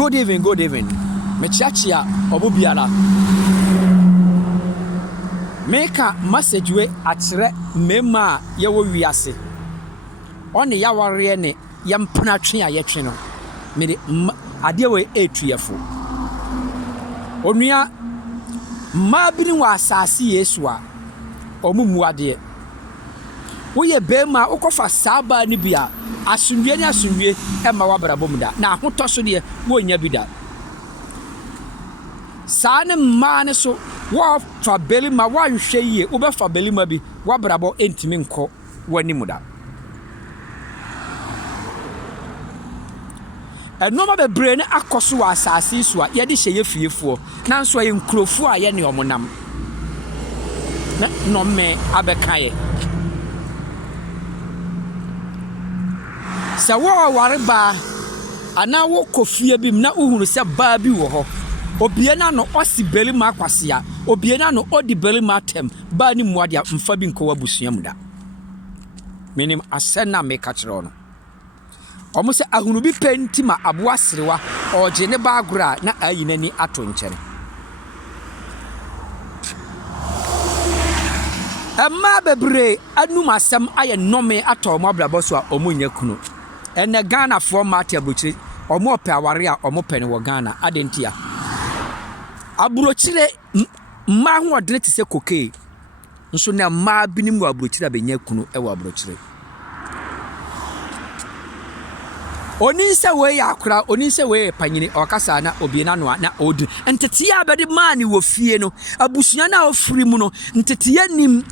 Good evening. Mechachia obubiara. Meka message we akyerɛ mema ye wo wiase. One ya ware ne yempena twe a yetwe no. Me de ade we etuyefo. Onua ma bi ni wa asase Yesu a omumu ade. Wo ye bema ukofa saba ni bia asundwe ni asundwe e ma wabrabom da na ahotoso de wo nya bi da. Sane ma ne so wo fa belima wa hwehwe yie wo be fa belima bi wabrabo entimi nko wani muda. Enoma bebre ne akoso wa asase so a ye de hye ye fiefo nanso ye nkrofo a ye ne omonam na no me abekaye sa wo ware ba ana wo kofie bi na uhuru se ba bi wo ho obie na no osi belima akwase a obie na no odi belima tem ba ni muade mfa bi nko wabusua mu da menim asena me ka kire no omo se ahunu bi penti ma aboa serewa oje ne ba agora na ayi nani ato nkyere amma bebre anum asem aye nnome ato mo abrabo so a omo nya kunu ene Ghana for mate abrochire omo pe aware a omo pe ne wo Ghana adentia abrochire ma ho odene te se koke nso na ma binim wo abrochire abenya kunu e wo abrochire oni se we yakura oni se we panyini okasa na obie na no na odi entetia abede mani wo fie no abusua na ofiri mu no ntetia nim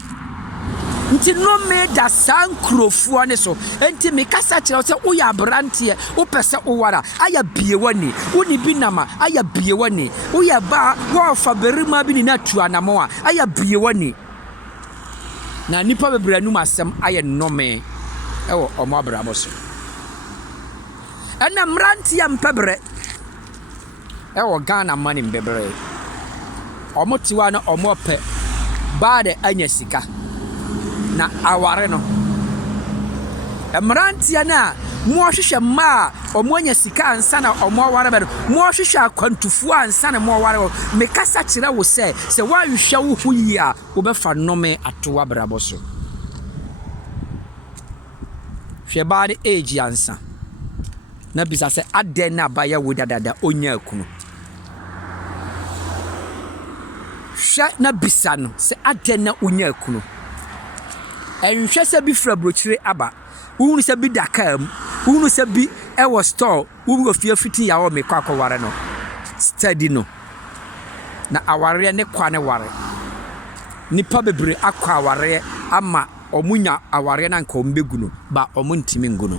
nti no me da sankrofo ne so enti me kasa kire se wo ya brante wo pese wo wara aya bie wani woni bi nama aya bie wani wo ya ba wo fa berima bi ni na tuanamo a aya bie wani na nipa bebranu masem aya nnome ewo omo abrabo so ena mranti ya mpebre ewo Ghana mani mbebre omo tiwa na omo pe baade anya sika na aware no mranti ya na mo hwehwe ma omo anya sika ansa na omo aware be mo hwehwe akwantufu ansa na mo aware me kasa kire wo se wa hwehwe wo huyi a wo be fa nnome ato abrabo so hwe baade age ansa na bisa se aden na baya wodadada onya akunu hwe na bisa no se aden na onya akunu enhwe se bi fra brochire aba unu se bi dakam unu se bi ewo store unu ofie fiti ya o me kwakoware no study no na aware ne kwa ne ware nipa bebre akwa aware ama omunya aware na nka ombegu no ba omuntimi nguno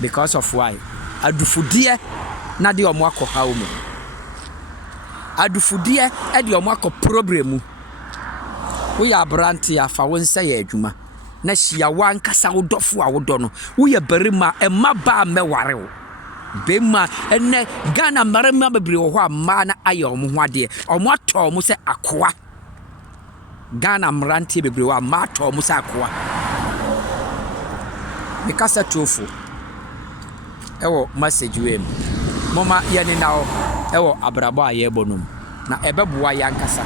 because of why adufudie na de omo akọ hawo mu adufudie e de omo akọ problem wo ya brante afa wo nsa ya adwuma na hia wan kasa wo dofo a wo do no wo ya barima e maba meware wo bema ene Ghana marima bebre wo ho ama na aye omo ho ade omo ato omo se akoa Ghana mrante bebre wo ama ato omo se akoa mikasa tofu ewo message we mama yene na ewo abrabo ayebonum na ebeboa yankasa